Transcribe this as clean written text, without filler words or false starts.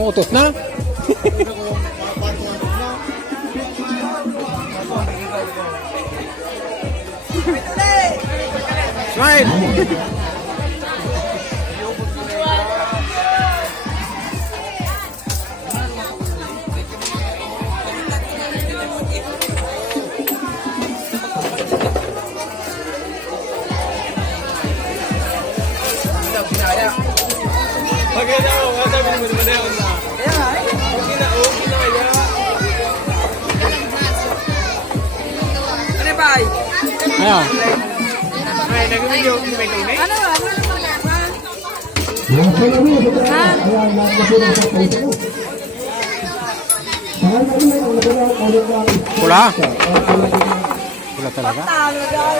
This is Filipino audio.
Utos na. Smile. Okay na ako, sabi mo naman na na. Kaya nga eh. Okay na, okay na kaya. Ano ba? Ayan. Ay, nag-video, may tunay. Ano ba? Ano ba? Pula. Pula talaga. Talo daw.